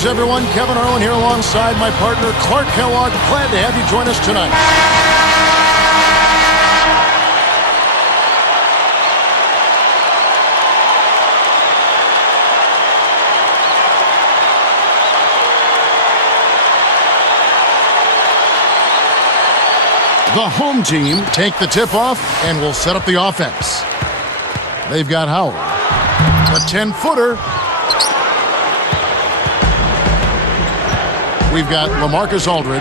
Greetings, everyone. Kevin Harlan here alongside my partner, Clark Kellogg. Glad to have you join us tonight. The home team take the tip-off and will set up the offense. They've got Howard. A 10-footer. We've got LaMarcus Aldridge.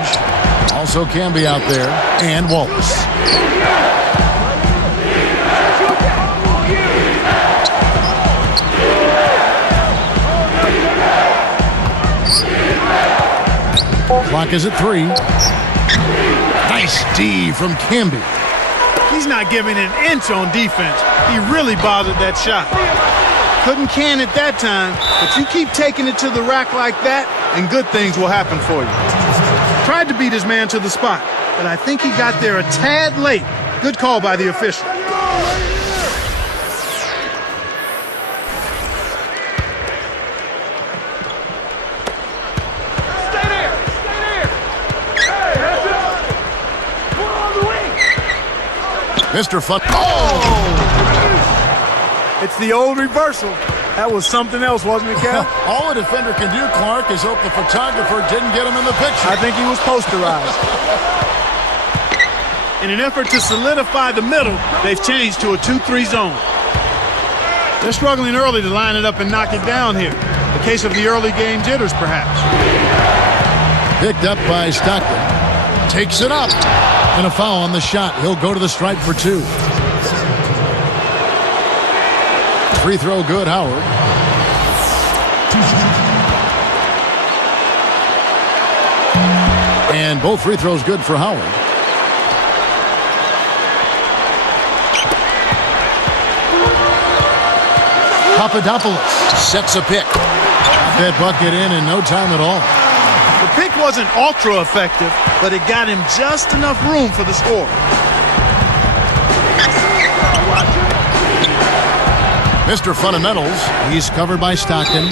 Also Camby out there. And Wallace. Clock is at 3. Nice D from Camby. He's not giving an inch on defense. He really bothered that shot. Couldn't can it that time, but you keep taking it to the rack like that, and good things will happen for you. Tried to beat his man to the spot, but I think he got there a tad late. Good call by the official. Mr. Fun. Oh! It's the old reversal. That was something else, wasn't it, Cal? All a defender can do, Clark, is hope the photographer didn't get him in the picture. I think he was posterized. In an effort to solidify the middle, they've changed to a 2-3 zone. They're struggling early to line it up and knock it down here. The case of the early game jitters, perhaps. Picked up by Stockton. Takes it up. And a foul on the shot. He'll go to the stripe for 2. Free throw good, Howard. And both free throws good for Howard. Papadopoulos sets a pick. That bucket in no time at all. The pick wasn't ultra effective, but it got him just enough room for the score. Mr. Fundamentals, he's covered by Stockton.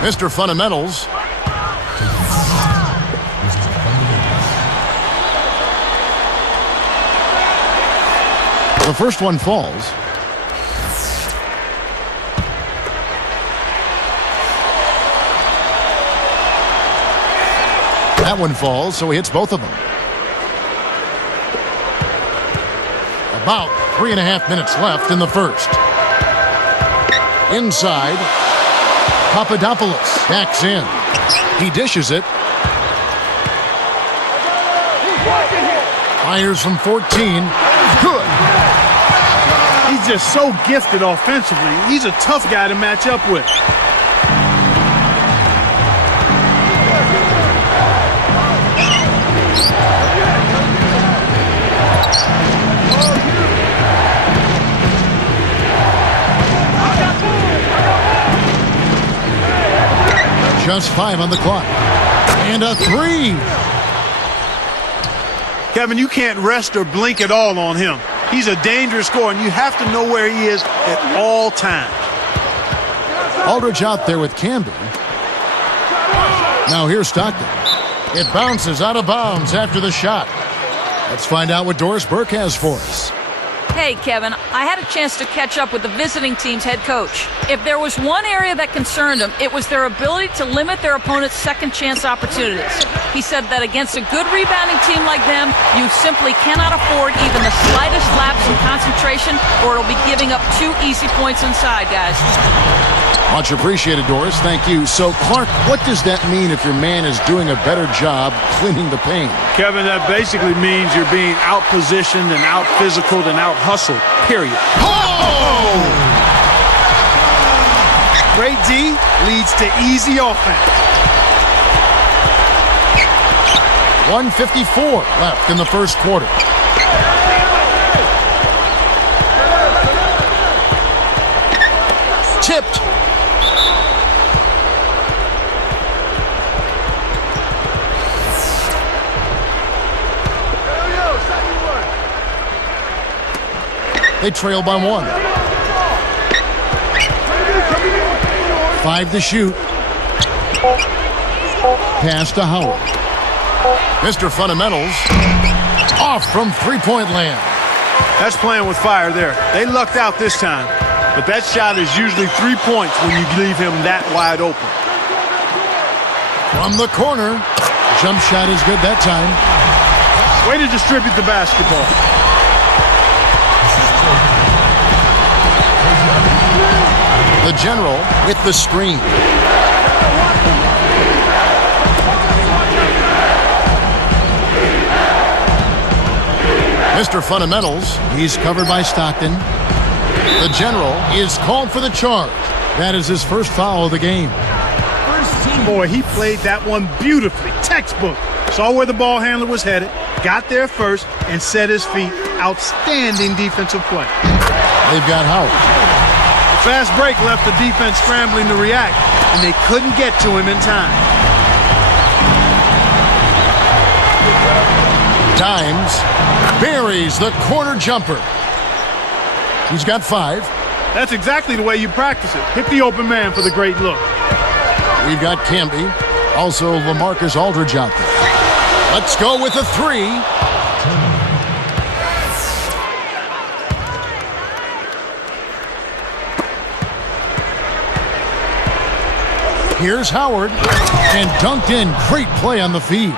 Mr. Fundamentals. The first one falls. That one falls, so he hits both of them. About 3.5 minutes left in the first. Inside, Papadopoulos backs in. He dishes it. Fires from 14. Good. He's just so gifted offensively. He's a tough guy to match up with. Just 5 on the clock. And a 3. Kevin, you can't rest or blink at all on him. He's a dangerous scorer, and you have to know where he is at all times. Aldridge out there with Camby. Now here's Stockton. It bounces out of bounds after the shot. Let's find out what Doris Burke has for us. Hey, Kevin, I had a chance to catch up with the visiting team's head coach. If there was one area that concerned him, it was their ability to limit their opponent's second-chance opportunities. He said that against a good rebounding team like them, you simply cannot afford even the slightest lapse in concentration, or it'll be giving up 2 easy points inside, guys. Much appreciated, Doris. Thank you. So, Clark, what does that mean if your man is doing a better job cleaning the paint? Kevin, that basically means you're being out-positioned and out-physicaled and out-hustled, period. Oh! Great D leads to easy offense. 1:54 left in the first quarter. Tipped. They trail by 1. 5 to shoot. Pass to Howard. Mr. Fundamentals off from three-point land. That's playing with fire there. They lucked out this time, but that shot is usually 3 points when you leave him that wide open. From the corner, jump shot is good that time. Way to distribute the basketball. The general with the screen. Mr. Fundamentals, he's covered by Stockton. The general is called for the charge. That is his first foul of the game. Boy, he played that one beautifully. Textbook. Saw where the ball handler was headed, got there first, and set his feet. Outstanding defensive play. They've got Howard. The fast break left the defense scrambling to react, and they couldn't get to him in time. Dimes buries the corner jumper. He's got 5. That's exactly the way you practice it. Hit the open man for the great look. We've got Camby, also LaMarcus Aldridge out there. Let's go with a 3. Here's Howard, and dunked in. Great play on the feed.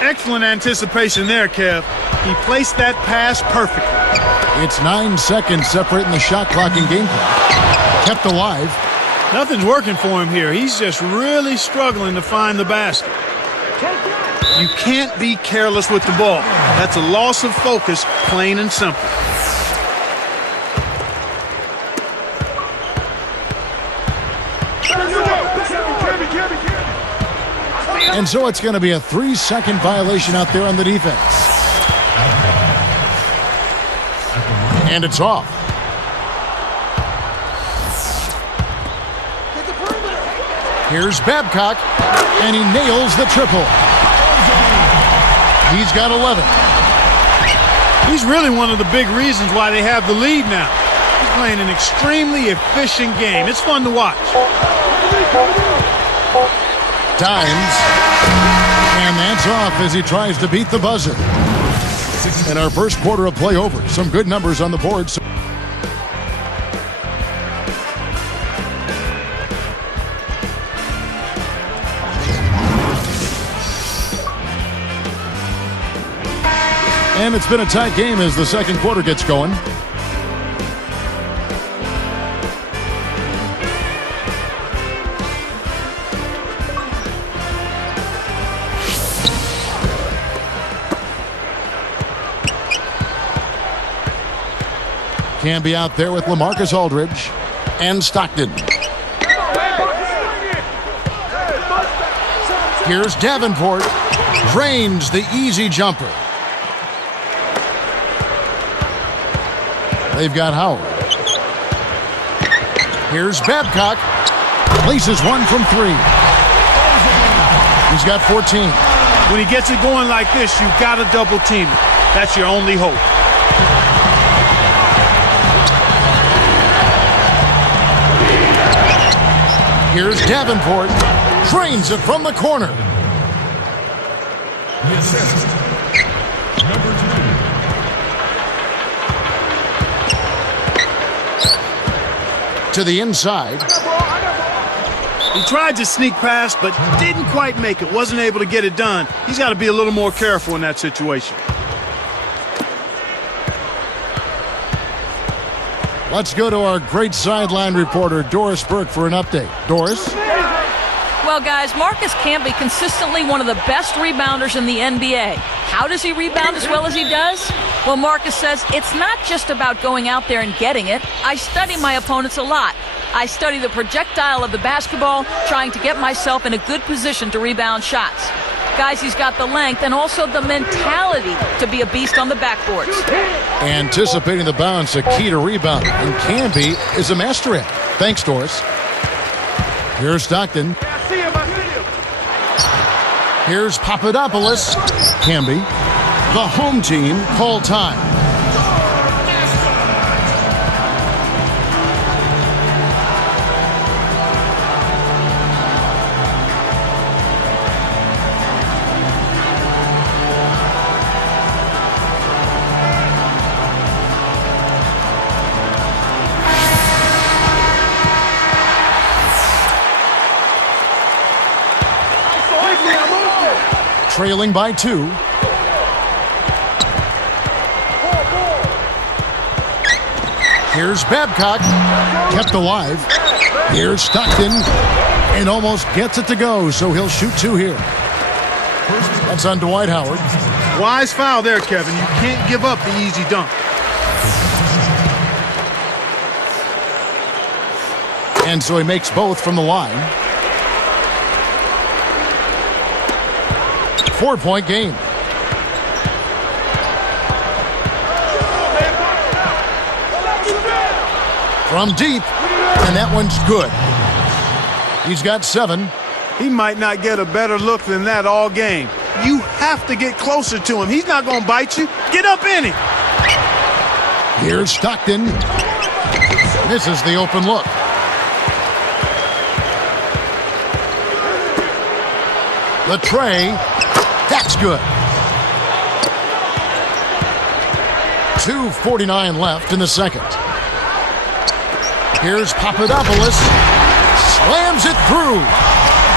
Excellent anticipation there, Kev. He placed that pass perfectly. It's 9 seconds separating the shot clock and game clock. Kept alive. Nothing's working for him here. He's just really struggling to find the basket. You can't be careless with the ball. That's a loss of focus, plain and simple. And so it's going to be a 3-second violation out there on the defense. And it's off. Here's Babcock, and he nails the triple. He's got 11. He's really one of the big reasons why they have the lead now. He's playing an extremely efficient game. It's fun to watch. Dimes, and that's off as he tries to beat the buzzer. And our first quarter of play over. Some good numbers on the board. And it's been a tight game as the second quarter gets going. Can be out there with LaMarcus Aldridge and Stockton. Here's Davenport. Drains the easy jumper. They've got Howard. Here's Babcock. Places one from 3. He's got 14. When he gets it going like this, you've got to double team it. That's your only hope. Here's Davenport. Drains it from the corner. The assist, number 2. To the inside. He tried to sneak past, but didn't quite make it. Wasn't able to get it done. He's got to be a little more careful in that situation. Let's go to our great sideline reporter, Doris Burke, for an update. Doris? Well, guys, Marcus Camby consistently one of the best rebounders in the NBA. How does he rebound as well as he does? Well, Marcus says, it's not just about going out there and getting it. I study my opponents a lot. I study the projectile of the basketball, trying to get myself in a good position to rebound shots. Guys, he's got the length and also the mentality to be a beast on the backboards. Anticipating the bounce, a key to rebound, and Camby is a master at. Thanks, Doris. Here's Stockton. Here's Papadopoulos. Camby. The home team call time. trailing by 2. Here's Babcock, kept alive. Here's Stockton, and almost gets it to go, so he'll shoot 2 here. That's on Dwight Howard. Wise foul there, Kevin. You can't give up the easy dunk. And so he makes both from the line. 4-point game. From deep, and that one's good. He's got 7. He might not get a better look than that all game. You have to get closer to him. He's not going to bite you. Get up in him. Here's Stockton. Misses the open look. The tray. That's good. 2:49 left in the second. Here's Papadopoulos. Slams it through.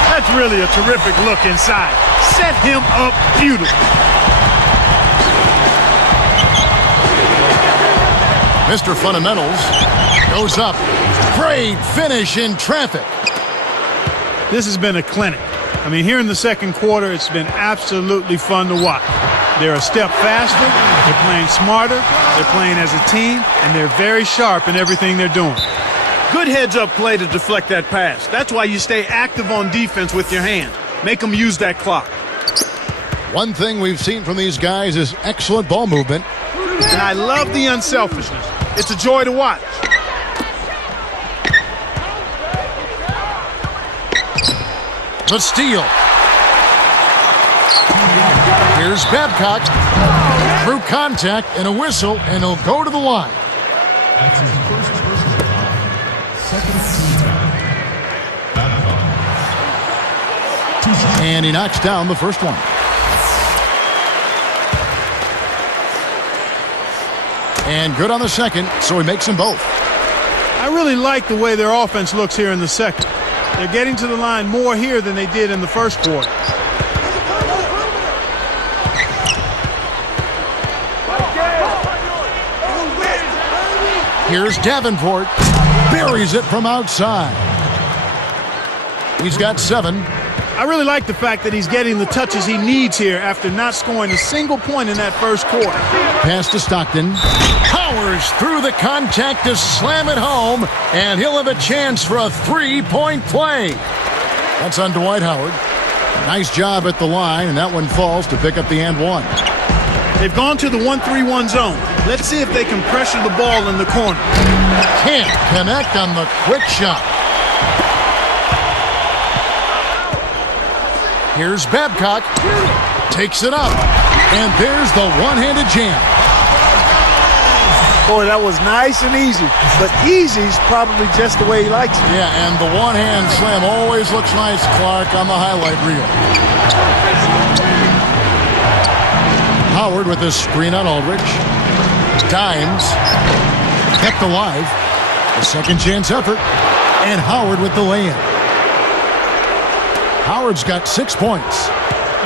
That's really a terrific look inside. Set him up beautifully. Mr. Fundamentals goes up. Great finish in traffic. This has been a clinic. I mean, here in the second quarter, it's been absolutely fun to watch. They're a step faster, they're playing smarter, they're playing as a team, and they're very sharp in everything they're doing. Good heads-up play to deflect that pass. That's why you stay active on defense with your hand. Make them use that clock. One thing we've seen from these guys is excellent ball movement. And I love the unselfishness. It's a joy to watch. The steal. Here's Babcock. Through contact and a whistle, and he'll go to the line. That's his first personal foul. Second team foul. Babcock. And he knocks down the first one. And good on the second, so he makes them both. I really like the way their offense looks here in the second. They're getting to the line more here than they did in the first quarter. Here's Davenport. Buries it from outside. He's got 7. I really like the fact that he's getting the touches he needs here after not scoring a single point in that first quarter. Pass to Stockton. Powers through the contact to slam it home, and he'll have a chance for a 3-point play. That's on Dwight Howard. Nice job at the line, and that one falls to pick up the and one. They've gone to the 1-3-1 zone. Let's see if they can pressure the ball in the corner. Can't connect on the quick shot. Here's Babcock. Takes it up. And there's the one-handed jam. Boy, that was nice and easy. But easy's probably just the way he likes it. Yeah, and the one-hand slam always looks nice, Clark, on the highlight reel. Howard with a screen on Aldridge. Dimes. Kept alive. A second chance effort. And Howard with the lay-in. Howard's got 6 points.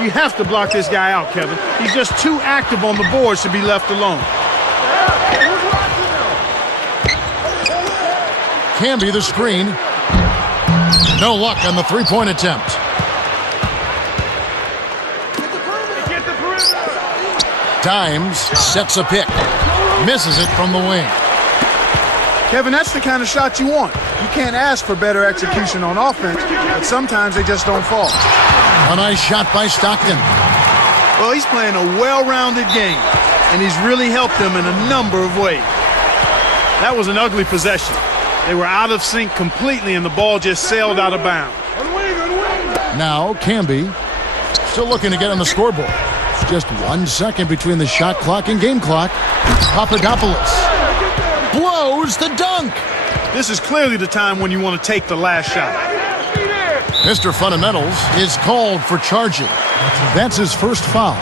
You have to block this guy out, Kevin. He's just too active on the boards to be left alone. Camby the screen. No luck on the three-point attempt. Dimes sets a pick. Misses it from the wing. Kevin, that's the kind of shot you want. You can't ask for better execution on offense, but sometimes they just don't fall. A nice shot by Stockton. Well, he's playing a well-rounded game, and he's really helped them in a number of ways. That was an ugly possession. They were out of sync completely, and the ball just sailed out of bounds. Now, Camby still looking to get on the scoreboard. Just 1 second between the shot clock and game clock. Papadopoulos blows the dunk. This is clearly the time when you want to take the last shot. Mr. Fundamentals is called for charging. That's his first foul.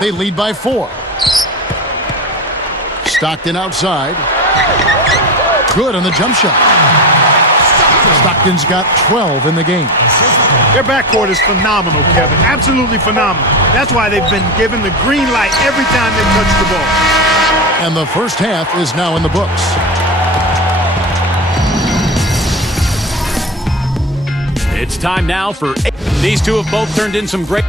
They lead by 4. Stockton outside. Good on the jump shot. Stockton's got 12 in the game. Their backcourt is phenomenal, Kevin. Absolutely phenomenal. That's why they've been given the green light every time they touch the ball. And the first half is now in the books. It's time now for... These two have both turned in some great...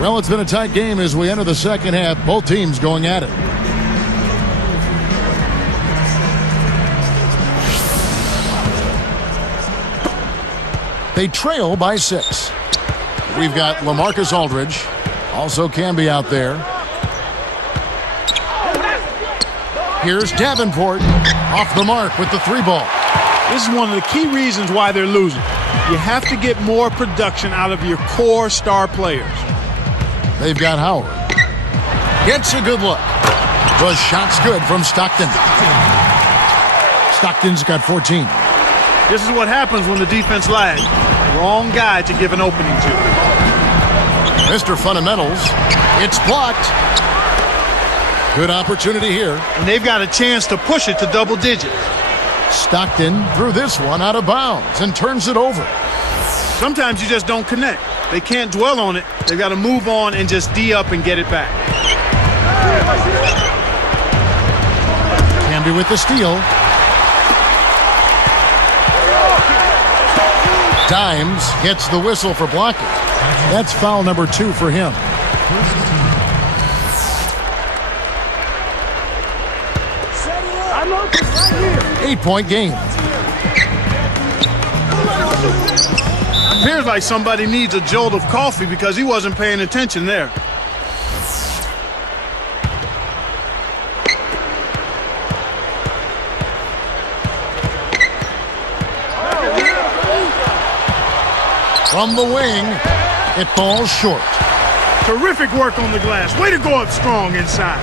Well, it's been a tight game as we enter the second half. Both teams going at it. They trail by 6. We've got LaMarcus Aldridge. Also Camby out there. Here's Davenport. Off the mark with the 3 ball. This is one of the key reasons why they're losing. You have to get more production out of your core star players. They've got Howard. Gets a good look. The shot's good from Stockton. Stockton's got 14. This is what happens when the defense lags. Wrong guy to give an opening to. Mr. Fundamentals. It's blocked. Good opportunity here. And they've got a chance to push it to double digits. Stockton threw this one out of bounds and turns it over. Sometimes you just don't connect. They can't dwell on it. They've got to move on and just D up and get it back. Camby with the steal. Dimes gets the whistle for blocking. That's foul number 2 for him. Eight-point game. Appears like somebody needs a jolt of coffee because he wasn't paying attention there. From the wing, it falls short. Terrific work on the glass. Way to go up strong inside.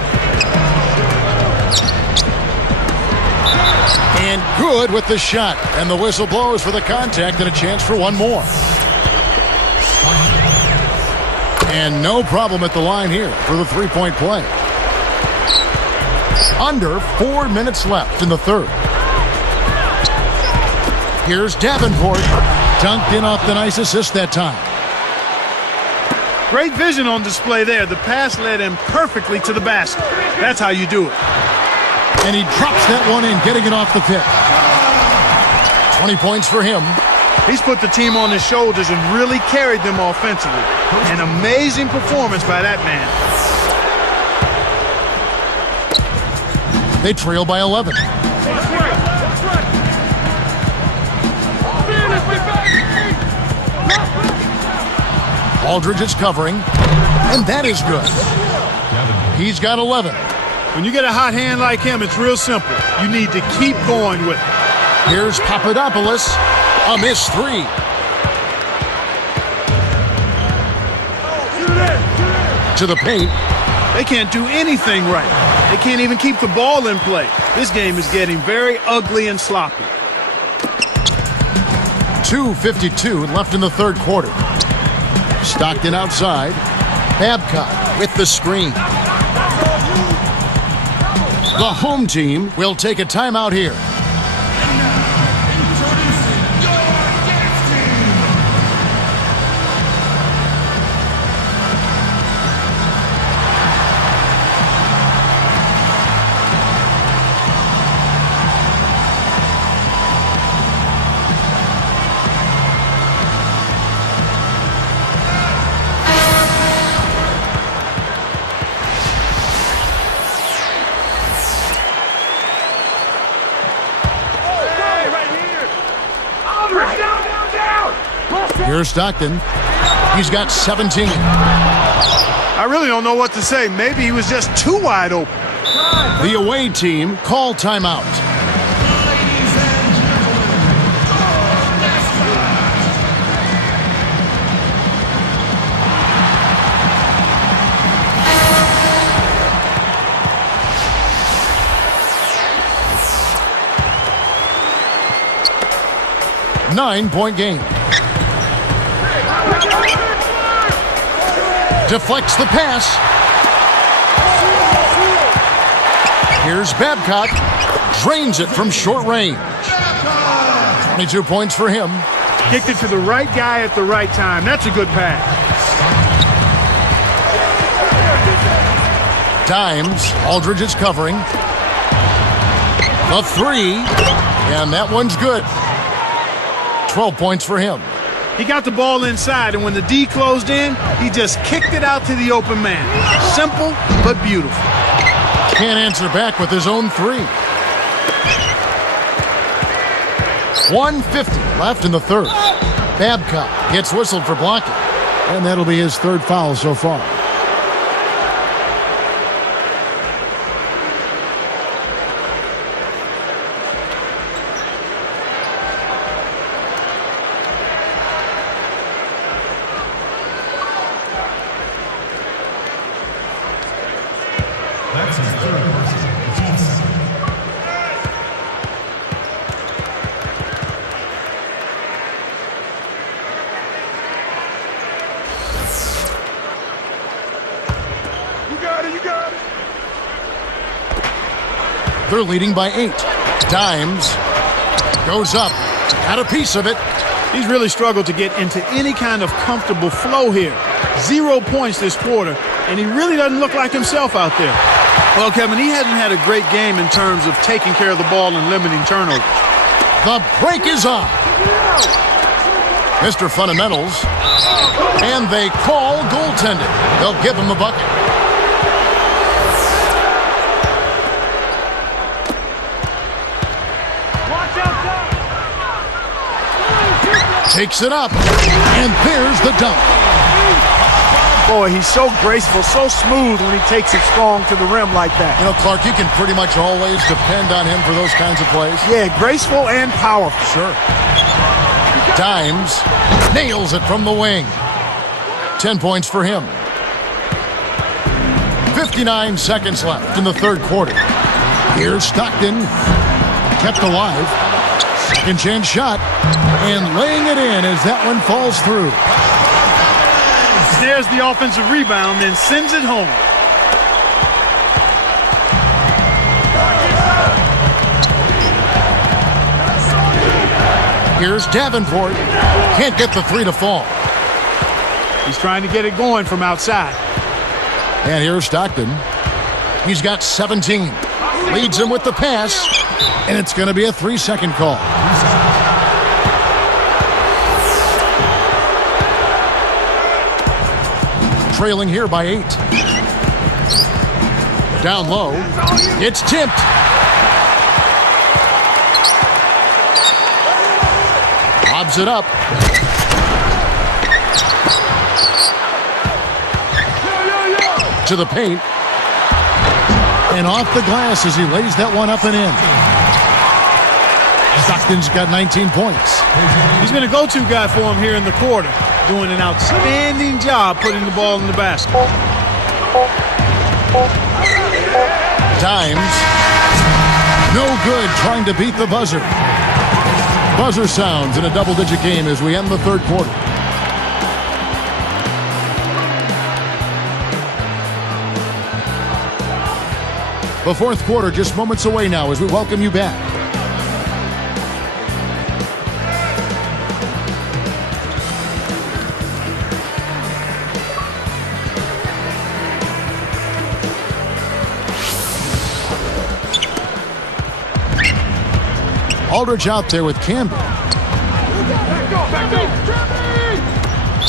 And good with the shot. And the whistle blows for the contact and a chance for one more. And no problem at the line here for the 3-point play. Under 4 minutes left in the third. Here's Davenport. Dunked in off the nice assist that time. Great vision on display there. The pass led him perfectly to the basket. That's how you do it. And he drops that one in, getting it off the tip. 20 points for him. He's put the team on his shoulders and really carried them offensively. An amazing performance by that man. They trail by 11. Aldridge is covering, and that is good. He's got 11. When you get a hot hand like him, it's real simple. You need to keep going with it. Here's Papadopoulos. A missed 3. To the paint. They can't do anything right. They can't even keep the ball in play. This game is getting very ugly and sloppy. 2:52 left in the third quarter. Stockton outside. Babcock with the screen. The home team will take a timeout here. Here's Stockton. He's got 17. I really don't know what to say. Maybe he was just too wide open. The away team call timeout. Nine-point game. Deflects the pass. Here's Babcock. Drains it from short range. 22 points for him. Kicked it to the right guy at the right time. That's a good pass. Dimes. Aldridge is covering. A three. And that one's good. 12 points for him. He got the ball inside, and when the D closed in, he just kicked it out to the open man. Simple, but beautiful. Can't answer back with his own three. 1:50 left in the third. Babcock gets whistled for blocking, and that'll be his third foul so far. That's his third personal defense. You got it. They're leading by 8. Dimes goes up. Got a piece of it. He's really struggled to get into any kind of comfortable flow here. 0 points this quarter, and he really doesn't look like himself out there. Well, Kevin, he hasn't had a great game in terms of taking care of the ball and limiting turnovers. The break is on. Mr. Fundamentals. And they call goaltending. They'll give him a bucket. Takes it up. And there's the dunk. Boy, he's so graceful, so smooth when he takes it strong to the rim like that. You know, Clark, you can pretty much always depend on him for those kinds of plays. Yeah, graceful and powerful. Sure. Dimes nails it from the wing. 10 points for him. 59 seconds left in the third quarter. Here's Stockton. Kept alive. Second chance shot. And laying it in as that one falls through. There's the offensive rebound, then sends it home. Here's Davenport. Can't get the three to fall. He's trying to get it going from outside. And here's Stockton. He's got 17. Leads him with the pass. And it's going to be a 3-second call. Trailing here by 8. Down low. It's tipped. Lobs it up. To the paint. And off the glass as he lays that one up and in. Stockton's got 19 points. He's been a go-to guy for him here in the quarter, doing an outstanding job putting the ball in the basket. Dimes. No good trying to beat the buzzer. Buzzer sounds in a double-digit game as we end the third quarter. The fourth quarter just moments away now as we welcome you back. Aldridge out there with Campbell.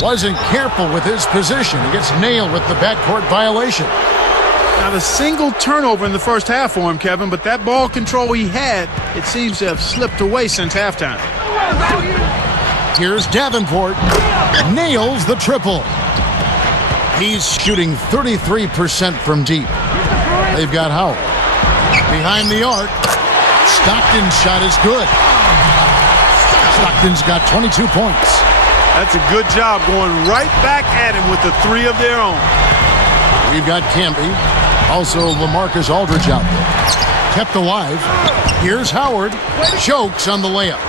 Wasn't careful with his position. He gets nailed with the backcourt violation. Not a single turnover in the first half for him, Kevin, but that ball control he had, it seems to have slipped away since halftime. Here's Davenport. Nails the triple. He's shooting 33% from deep. They've got Howard. Behind the arc. Stockton's shot is good. Stockton's got 22 points. That's a good job going right back at him with the three of their own. We've got Campy. Also, LaMarcus Aldridge out there. Kept alive. Here's Howard. Chokes on the layup.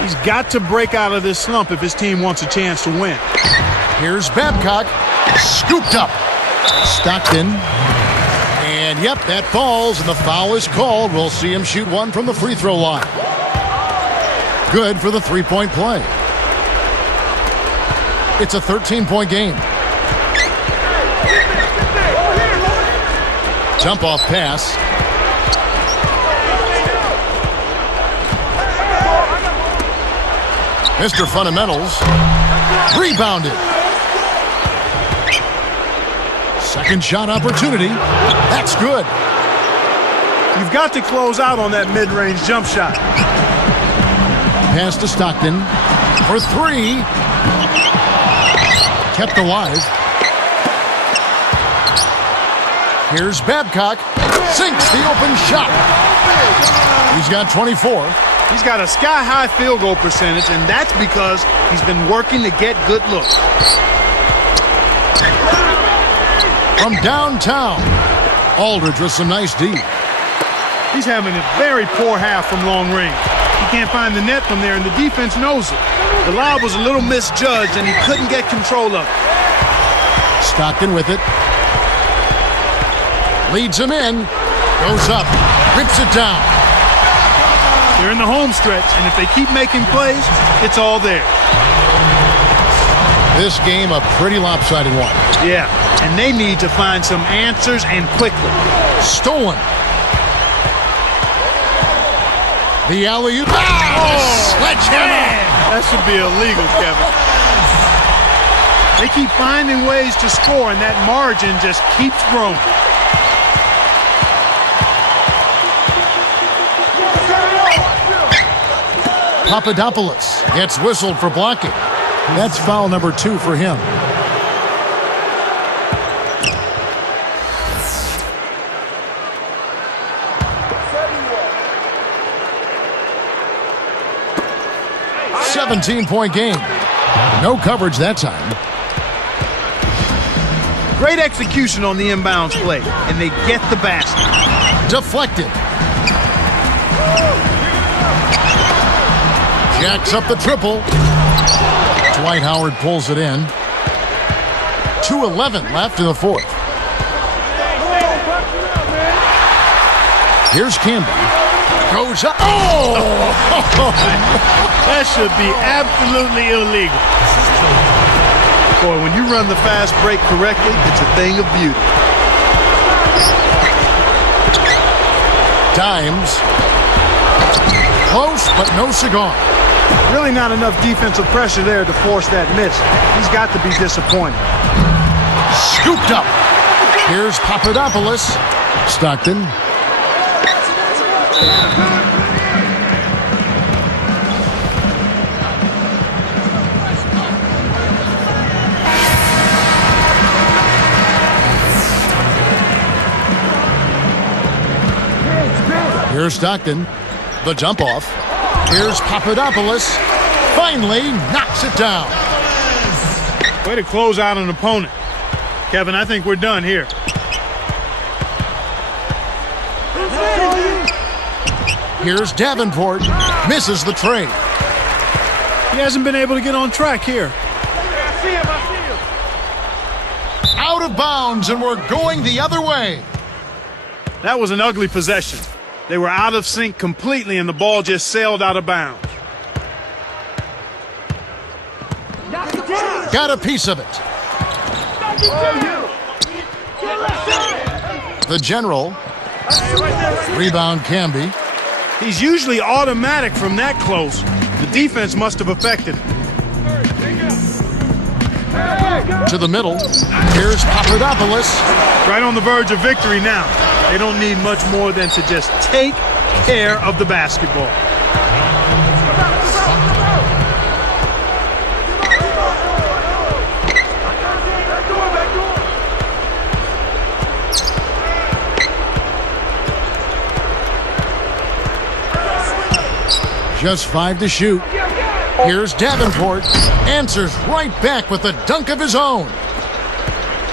He's got to break out of this slump if his team wants a chance to win. Here's Babcock. Scooped up. Stockton. And And yep, that falls, and the foul is called. We'll see him shoot one from the free throw line. Good for the three-point play. It's a 13-point game. Jump-off pass. Mr. Fundamentals. Rebounded. Second shot opportunity. That's good. You've got to close out on that mid-range jump shot. Pass to Stockton for three. Kept alive. Here's Babcock. Sinks the open shot. He's got 24. He's got a sky-high field goal percentage, and that's because he's been working to get good looks. From downtown, Aldridge with some nice D. He's having a very poor half from long range. He can't find the net from there, and the defense knows it. The lob was a little misjudged, and he couldn't get control of it. Stockton with it. Leads him in. Goes up. Rips it down. They're in the home stretch, and if they keep making plays, it's all there. This game a pretty lopsided one. Yeah, and they need to find some answers, and quickly. Stolen. The alley-oop. Sledgehammer. That should be illegal, Kevin. They keep finding ways to score, and that margin just keeps growing. Papadopoulos gets whistled for blocking. That's foul number 2 for him. A 17-point game. No coverage that time. Great execution on the inbounds play, and they get the basket. Deflected. Jacks up the triple. Dwight Howard pulls it in. 2:11 left in the fourth. Here's Campbell. Goes up. Oh! That should be absolutely illegal. Boy, when you run the fast break correctly, it's a thing of beauty. Dimes. Close, but no cigar. Really not enough defensive pressure there to force that miss. He's got to be disappointed. Scooped up. Here's Papadopoulos. Stockton. Here's Stockton. The jump off. Here's Papadopoulos. Finally knocks it down. Way to close out an opponent. Kevin, I think we're done here. Here's Davenport. Misses the trade. He hasn't been able to get on track here. Out of bounds, and we're going the other way. That was an ugly possession. They were out of sync completely, and the ball just sailed out of bounds. Got a piece of it. The general. Rebound Camby. He's usually automatic from that close. The defense must have affected him. To the middle. Here's Papadopoulos. Right on the verge of victory now. They don't need much more than to just take care of the basketball. Just 5 to shoot. Here's Davenport. Answers right back with a dunk of his own.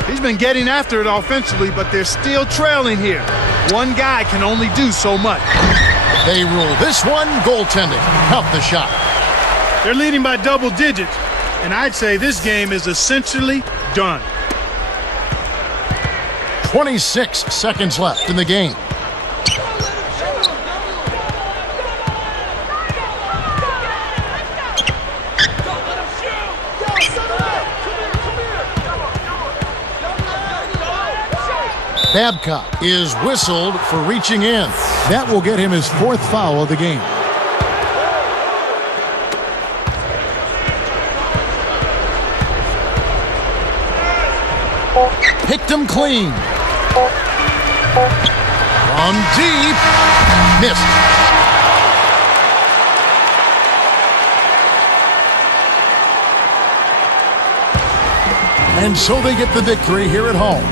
He's been getting after it offensively, but they're still trailing here. One guy can only do so much. They rule this one goaltending. Help the shot. They're leading by double digits, and I'd say this game is essentially done. 26 seconds left in the game. Babcock is whistled for reaching in. That will get him his 4th foul of the game. Picked him clean. From deep. Missed. And so they get the victory here at home.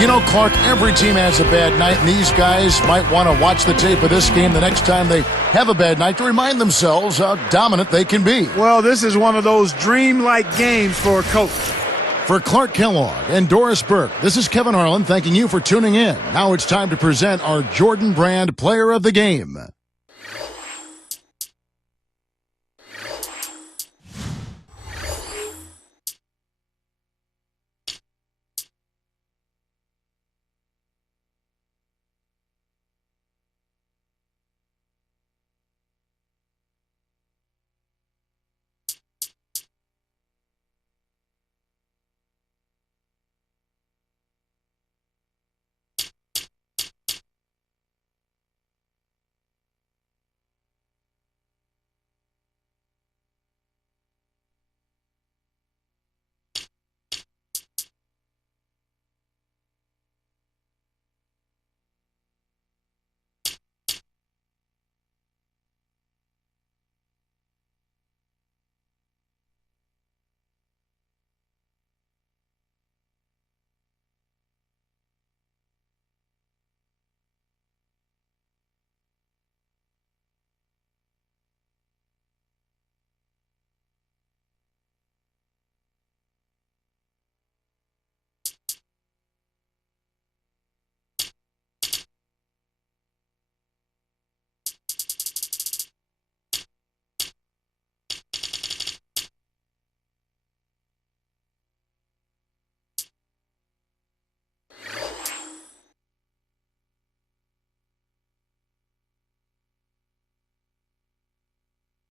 You know, Clark, every team has a bad night, and these guys might want to watch the tape of this game the next time they have a bad night to remind themselves how dominant they can be. Well, this is one of those dream-like games for a coach. For Clark Kellogg and Doris Burke, this is Kevin Harlan thanking you for tuning in. Now it's time to present our Jordan Brand Player of the Game.